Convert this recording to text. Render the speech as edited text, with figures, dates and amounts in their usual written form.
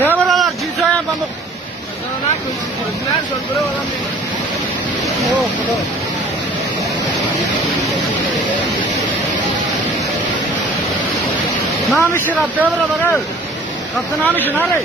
Ya buralar cinsaya pamuk. Namişi kaptı buralar. Kaptı namişi nerede?